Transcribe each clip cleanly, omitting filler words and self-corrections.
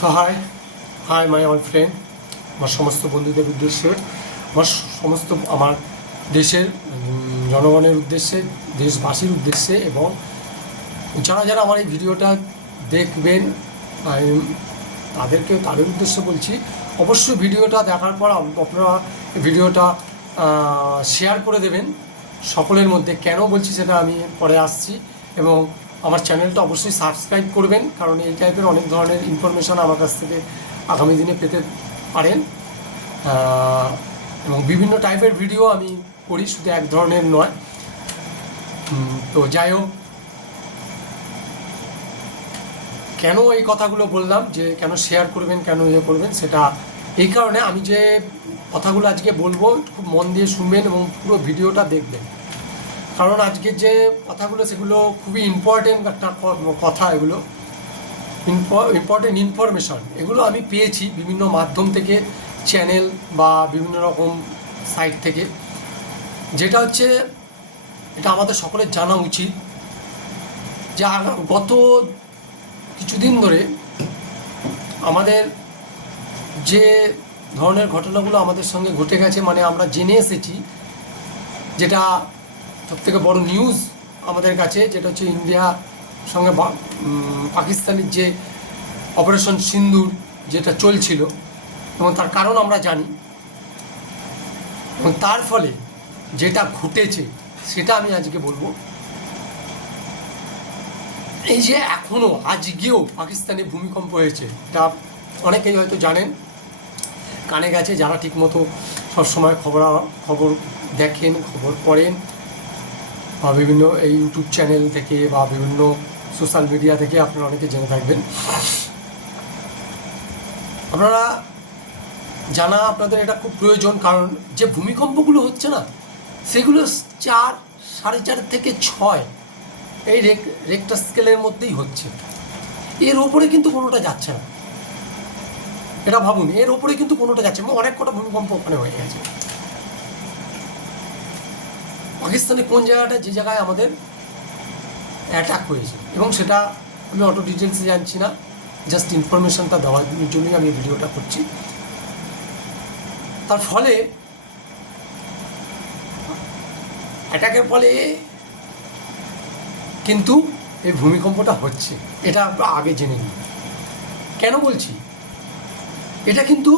So hi my all friend, আমার সমস্ত বন্ধুদের উদ্দেশ্যে, আমার সমস্ত আমার দেশের জনগণের উদ্দেশ্যে, দেশবাসীর উদ্দেশ্যে এবং যারা যারা আমার এই ভিডিওটা দেখবেন তাদের উদ্দেশ্যে বলছি, অবশ্যই ভিডিওটা দেখার পর আপনারা ভিডিওটা শেয়ার করে দেবেন সকলের মধ্যে। কেন বলছি সেটা আমি পরে আসছি। এবং আমার চ্যানেলটা অবশ্যই সাবস্ক্রাইব করবেন, কারণ এই টাইপের অনেক ধরনের ইনফরমেশান আমার কাছ থেকে আগামী দিনে পেতে পারেন। এবং বিভিন্ন টাইপের ভিডিও আমি করি, শুধু এক ধরনের নয়। তো যাই হোক, কেন এই কথাগুলো বললাম যে কেন শেয়ার করবেন, কেন করবেন, সেটা এই কারণে আমি যে কথাগুলো আজকে বলবো খুব মন দিয়ে শুনবেন এবং পুরো ভিডিওটা দেখবেন। কারণ আজকে যে কথাগুলো সেগুলো খুবই ইম্পর্টেন্ট একটা কথা, এগুলো ইম্পর্টেন্ট ইনফরমেশন। এগুলো আমি পেয়েছি বিভিন্ন মাধ্যম থেকে, চ্যানেল বা বিভিন্ন রকম সাইট থেকে। যেটা হচ্ছে, এটা আমাদের সকলের জানা উচিত যে গত কিছুদিন ধরে আমাদের যে ধরনের ঘটনাগুলো আমাদের সঙ্গে ঘটে গেছে, মানে আমরা জেনে এসেছি, যেটা সবথেকে বড় নিউজ আমাদের কাছে, যেটা হচ্ছে ইন্ডিয়ার সঙ্গে পাকিস্তানের যে অপারেশন সিন্দুর যেটা চলছিল, এবং তার কারণ আমরা জানি, এবং তার ফলে যেটা ঘটেছে সেটা আমি আজকে বলবো। এই যে এখনও আজকেও পাকিস্তানে ভূমিকম্প হয়েছে, এটা অনেকেই হয়তো জানেন, কানে গেছে যারা ঠিকমতো সবসময় খবর দেখেন, খবর পড়েন, বা বিভিন্ন এই ইউটিউব চ্যানেল থেকে বা বিভিন্ন সোশ্যাল মিডিয়া থেকে আপনারা অনেকে জেনে থাকবেন। আপনারা জানা আপনাদের এটা খুব প্রয়োজন, কারণ যে ভূমিকম্পগুলো হচ্ছে না, সেগুলো 4, 4.5 থেকে 6 এই রেক্টার স্কেলের মধ্যেই হচ্ছে। এর ওপরে কিন্তু কোনোটা যাচ্ছে না, এটা ভাবুন, এর ওপরে কিন্তু কোনোটা যাচ্ছে না। অনেক কটা ভূমিকম্প ওখানে হয়ে গেছে। পাকিস্তানে কোন জায়গাটা, যে জায়গায় আমাদের অ্যাটাক হয়েছে, এবং সেটা আমি অত ডিটেলসে জানছি না, জাস্ট ইনফরমেশনটা দেওয়ার জন্যই আমি ভিডিওটা করছি। তার ফলে অ্যাটাকের ফলে কিন্তু এই ভূমিকম্পটা হচ্ছে, এটা আমরা আগে জেনে নিই। কেন বলছি এটা? কিন্তু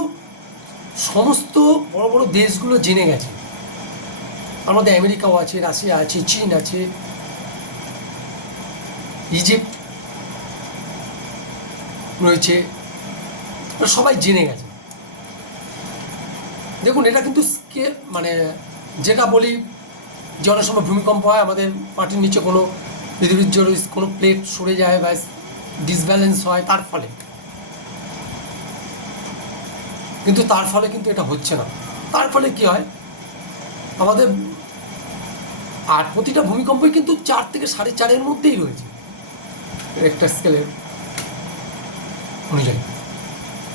সমস্ত বড় বড় দেশগুলো জেনে গেছে। আমাদের আমেরিকাও আছে, রাশিয়া আছে, চীন আছে, ইজিপ্ট রয়েছে, সবাই জেনে গেছে। দেখুন, এটা কিন্তু মানে যেটা বলি যে অনেক সময় ভূমিকম্প হয়, আমাদের মাটির নিচে কোনো পৃথিবীর কোনো প্লেট সরে যায় বা ডিসব্যালেন্স হয়, তার ফলে কিন্তু এটা হচ্ছে না। তার ফলে কি হয় আমাদের, আর প্রতিটা ভূমিকম্পই কিন্তু 4 থেকে 4.5 মধ্যেই রয়েছে রেক্টার স্কেলের অনুযায়ী,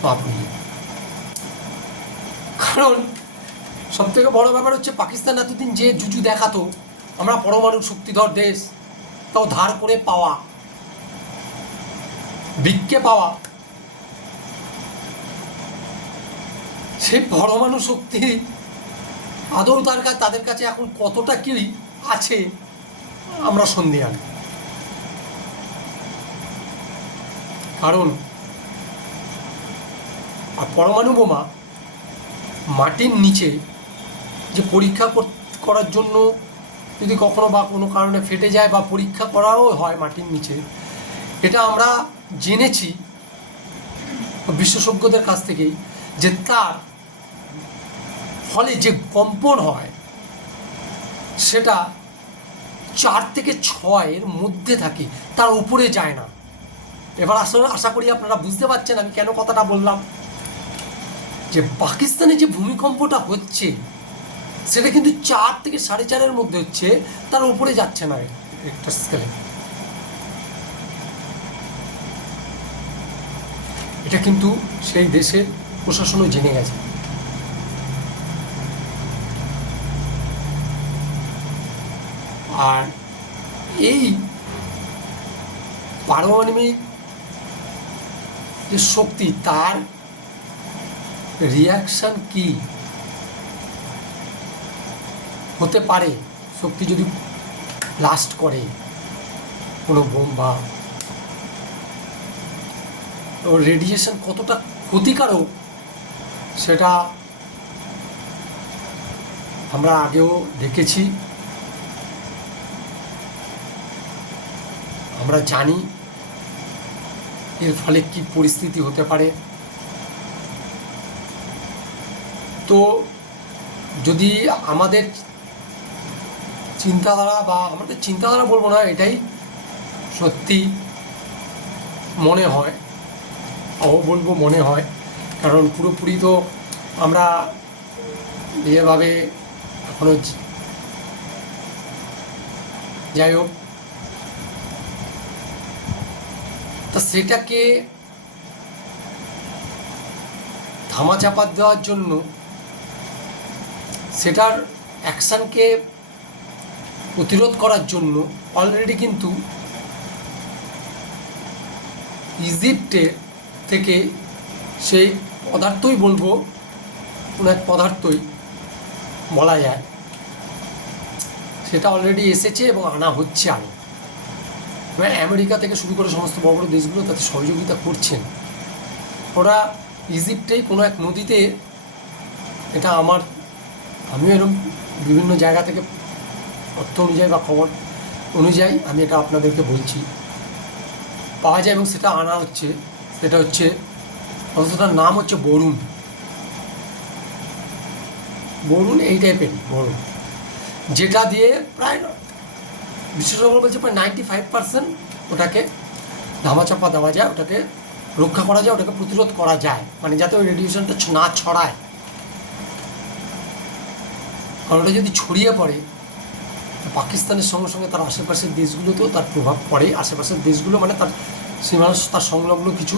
মাপ অনুযায়ী। কারণ সব থেকে বড় ব্যাপার হচ্ছে, পাকিস্তান এতদিন যে জুজু দেখাতো, আমরা পরমাণু শক্তিধর দেশ, তাও ধার করে পাওয়া, ভিক্ষে পাওয়া, সেই পরমাণু শক্তি আদৌ তাদের কাছে এখন কতটা কি আছে আমরা সন্দেহান। কারণ পরমাণু বোমা মাটির নিচে যে পরীক্ষা করার জন্য যদি কখনো বা কোনো কারণে ফেটে যায় বা পরীক্ষা করাও হয় মাটির নিচে, এটা আমরা জেনেছি বিশেষজ্ঞদের কাছ থেকেই, যে তার ফলে যে কম্পন হয় সেটা 4 থেকে 6 মধ্যে থাকে, তার উপরে যায় না। এবার আশা করি আপনারা বুঝতে পারছেন আমি কেন কথাটা বললাম, যে পাকিস্তানে যে ভূমিকম্পটা হচ্ছে সেটা কিন্তু 4 থেকে 4.5 মধ্যে হচ্ছে, তার উপরে যাচ্ছে না রেক্টার স্কেলে। এটা কিন্তু সেই দেশের প্রশাসনও জেনে গেছে। আর এই পারমাণবিক যে শক্তি, তার রিয়াকশান কি হতে পারে শক্তি যদি ব্লাস্ট করে কোনো বোম, বা রেডিয়েশন কতটা ক্ষতিকারক সেটা আমরা আগেও দেখেছি, আমরা জানি এর ফলে কি পরিস্থিতি হতে পারে। তো যদি আমাদের চিন্তাধারা, বা আমাদের চিন্তাধারা বলবো না, এটাই সত্যি মনে হয়, বলবো মনে হয়, কারণ পুরোপুরি তো আমরা যেভাবে এখনো, যাই হোক, তা সেটাকে ধামাচাপা দেওয়ার জন্য, সেটার অ্যাকশানকে প্রতিরোধ করার জন্য অলরেডি কিন্তু ইজিপ্টের থেকে সেই পদার্থই বলবো, কোনো এক পদার্থই বলা যায়, সেটা অলরেডি এসেছে এবং আনা হচ্ছে আরও। আমেরিকা থেকে শুরু করে সমস্ত বড় বড় দেশগুলো তাতে সহযোগিতা করছেন। ওরা ইজিপ্টেই কোনো এক নদীতে, এটা আমিও এরকম বিভিন্ন জায়গা থেকে তথ্য অনুযায়ী বা খবর অনুযায়ী আমি এটা আপনাদেরকে বলছি, পাওয়া যায় এবং সেটা আনা হচ্ছে। সেটা হচ্ছে, অথচটার নাম হচ্ছে বরুণ, এই টাইপেরই বরুণ, যেটা দিয়ে প্রায় বিশেষজ্ঞরা বলছে প্রায় 95% ওটাকে ধামাচাপা দেওয়া যায়, ওটাকে রক্ষা করা যায়, ওটাকে প্রতিরোধ করা যায়, মানে যাতে ওই রেডিয়েশনটা না ছড়ায়। কারণ ওটা যদি ছড়িয়ে পড়ে পাকিস্তানের সঙ্গে সঙ্গে তার আশেপাশের দেশগুলোতেও তার প্রভাব পড়ে। আশেপাশের দেশগুলো মানে তার সীমানা, তার সংলগ্ন কিছু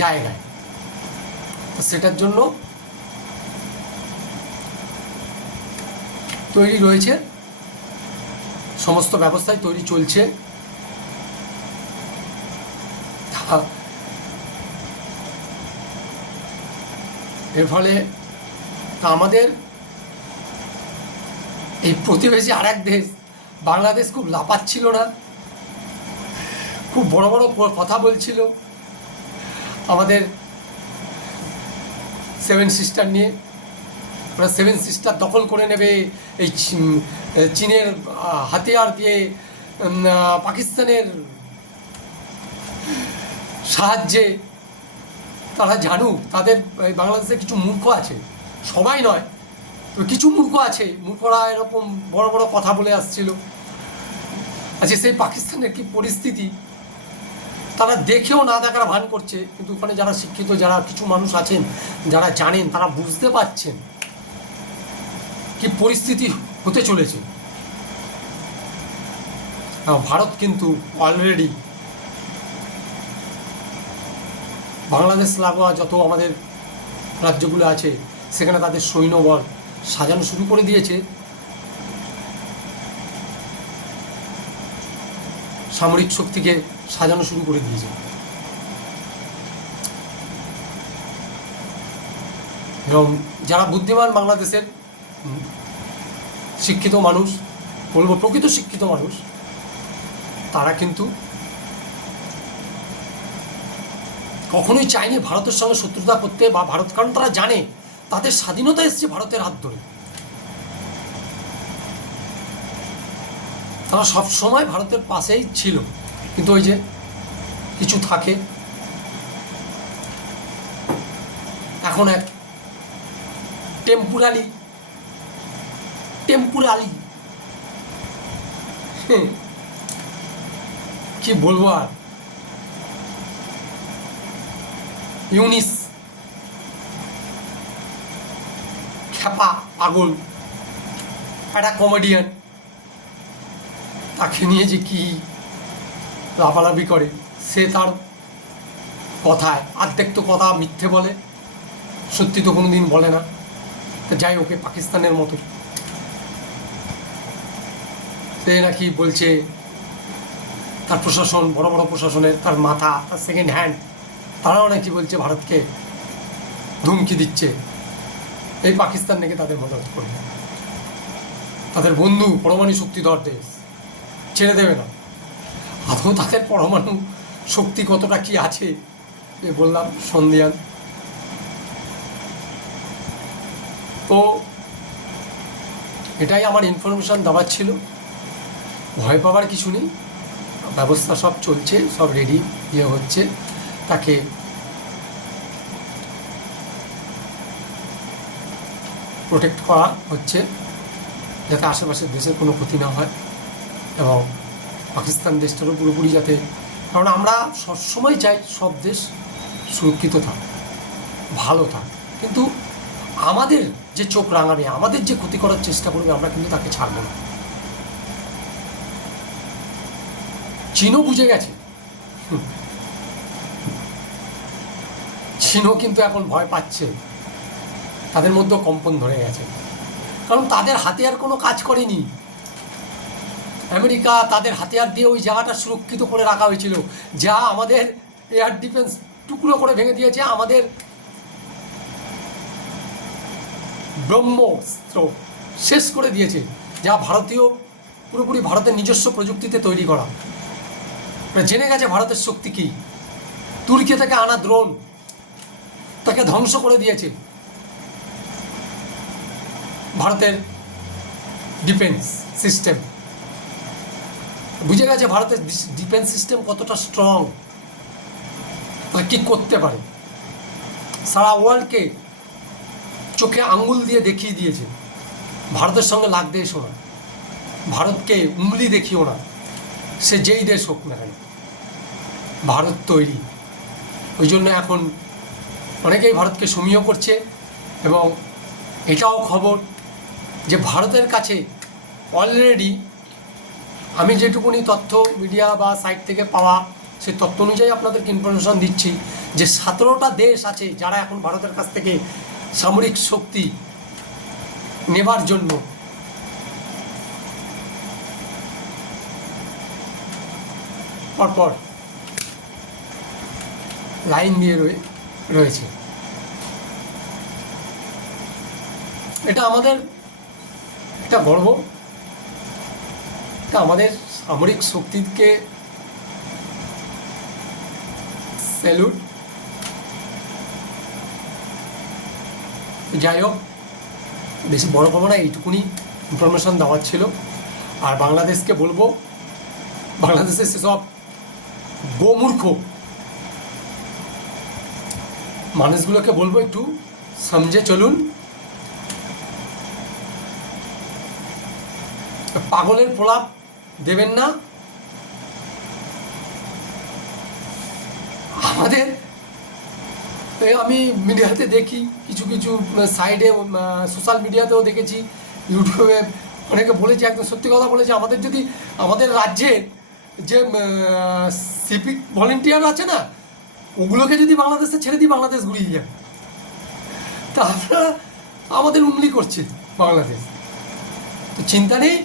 জায়গায়। তো সেটার জন্য তৈরি রয়েছে, সমস্ত ব্যবস্থায় তৈরি চলছে। এর ফলে আমাদের এই প্রতিবেশী আর এক দেশ বাংলাদেশ খুব লাফাচ্ছিল না, খুব বড় বড় কথা বলছিল আমাদের 7 সিস্টার নিয়ে। ওরা 7 সিস্টার দখল করে নেবে এই চীনের হাতিয়ার দিয়ে, পাকিস্তানের সাহায্যে। তারা জানুক, তাদের বাংলাদেশে কিছু মূর্খ আছে, সবাই নয়, তো কিছু মূর্খ আছে, মূর্খরা এরকম বড় বড় কথা বলে আসছিল। আচ্ছা, সেই পাকিস্তানের কি পরিস্থিতি তারা দেখেও না দেখার ভান করছে, কিন্তু ওখানে যারা শিক্ষিত, যারা কিছু মানুষ আছেন, যারা জানেন, তারা বুঝতে পারছেন কি পরিস্থিতি হতে চলেছে। ভারত কিন্তু অলরেডি বাংলাদেশ লাগোয়া যত আমাদের রাজ্যগুলো আছে সেখানে তাদের সৈন্যবল সাজানো শুরু করে দিয়েছে, সামরিক শক্তিকে সাজানো শুরু করে দিয়েছে। এবং যারা বুদ্ধিমান বাংলাদেশের শিক্ষিত মানুষ, বলবো প্রকৃত শিক্ষিত মানুষ, তারা কিন্তু কখনোই চায়নি ভারতের সঙ্গে শত্রুতা করতে, বা ভারত, কারণ তারা জানে তাদের স্বাধীনতা এসছে ভারতের হাত ধরে। তারা সবসময় ভারতের পাশেই ছিল, কিন্তু ওই যে কিছু থাকে, এখন এক টেম্পুরালি কি বলবো আর, ইউনিস খ্যাপা পাগল একটা কমেডিয়ান, তাকে নিয়ে যে কি লাফালাফি করে, সে তার কথায় অর্ধেক তো কথা মিথ্যে বলে, সত্যি তো কোনোদিন বলে না। তো যাই, ওকে পাকিস্তানের মতো সে নাকি বলছে তার প্রশাসন, বড় বড় প্রশাসনের, তার মাথা, তার সেকেন্ড হ্যান্ড তারাও নাকি বলছে ভারতকে ধুমকি দিচ্ছে এই পাকিস্তান নাকি তাদের মদত করবে, তাদের বন্ধু পরমাণু শক্তিধর দেশ, ছেড়ে দেবে না। আদৌ তাদের পরমাণু শক্তি কতটা কি আছে বললাম সন্ধিয়ান। তো এটাই আমার ইনফরমেশান দেওয়ার ছিল। ভয় পাওয়ার কিছু নেই, ব্যবস্থা সব চলছে, সব রেডি হচ্ছে, তাকে প্রোটেক্ট করা হচ্ছে যাতে আশেপাশের দেশের কোনো ক্ষতি না হয় এবং পাকিস্তান দেশটারও পুরোপুরি যাতে, কারণ আমরা সবসময় চাই সব দেশ সুরক্ষিত থাক, ভালো থাক, কিন্তু আমাদের যে চোখ রাঙাবে, আমাদের যে ক্ষতি করার চেষ্টা করবে, আমরা কিন্তু তাকে ছাড়ব না। চীনও বুঝে গেছে, চীনও কিন্তু এখন ভয় পাচ্ছে, তাদের মধ্যেও কম্পন ধরে গেছে, কারণ তাদের হাতিয়ার কোনো কাজ করেনি। আমেরিকা তাদের হাতিয়ার দিয়ে ওই জায়গাটা সুরক্ষিত করে রাখা হয়েছিল, যা আমাদের এয়ার ডিফেন্স টুকরো করে ভেঙে দিয়েছে, আমাদের ব্রহ্মস্ত্র শেষ করে দিয়েছে, যা ভারতীয় পুরোপুরি ভারতের নিজস্ব প্রযুক্তিতে তৈরি করা। জেনে গেছে ভারতের শক্তি কী। তুর্কি থেকে আনা দ্রোণ তাকে ধ্বংস করে দিয়েছে ভারতের ডিফেন্স সিস্টেম। বুঝে গেছে ভারতের ডিফেন্স সিস্টেম কতটা স্ট্রং, তারা কী করতে পারে। সারা ওয়ার্ল্ডকে চোখে আঙ্গুল দিয়ে দেখিয়ে দিয়েছে ভারতের সঙ্গে লাগতে এসো না, ভারতকে উঙ্গলি দেখিও না, সে যেই দেশ হোক না কেন, ভারত তৈরি। ওই জন্য এখন অনেকেই ভারতকে সমীহ করছে এবং এটাও খবর যে ভারতের কাছে অলরেডি, আমি যেটুকুনি তথ্য মিডিয়া বা সাইট থেকে পাওয়া সেই তথ্য অনুযায়ী আপনাদেরকে ইনফরমেশন দিচ্ছি, যে 17টা দেশ আছে যারা এখন ভারতের কাছ থেকে সামরিক শক্তি নেবার জন্য পরপর লাইন দিয়ে রয়েছে। এটা আমাদের একটা গর্ব, এটা আমাদের সামরিক শক্তিকে স্যালুট। যাই হোক, বেশি বড় খবর না, এইটুকুনি ইনফরমেশন দেওয়ার ছিল। আর বাংলাদেশকে বলবো, বাংলাদেশের সেসব গোমূর্খ মানুষগুলোকে বলবো একটু সমঝে চলুন। পাগলের প্রলাপ দেবেন না। আমাদের আমি মিডিয়াতে দেখি, কিছু কিছু সাইডে সোশ্যাল মিডিয়াতেও দেখেছি, ইউটিউবে অনেকে বলেছে, একদম সত্যি কথা বলেছে, আমাদের যদি আমাদের রাজ্যে যে সিভিক ভলেন্টিয়ার আছে না, ওগুলোকে যদি বাংলাদেশে ছেড়ে দিই, বাংলাদেশ ঘুরিয়ে যাবে। তা আপনারা আমাদের উংলি করছে বাংলাদেশ, তো চিন্তা নেই,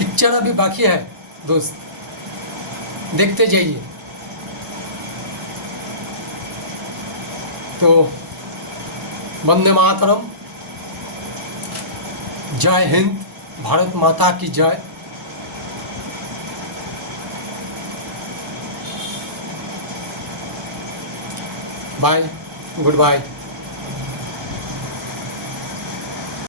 पिक्चर अभी बाकी है दोस्त, देखते जाइए। तो वंदे मातरम, जय हिंद, भारत माता की जय। Bye, good bye.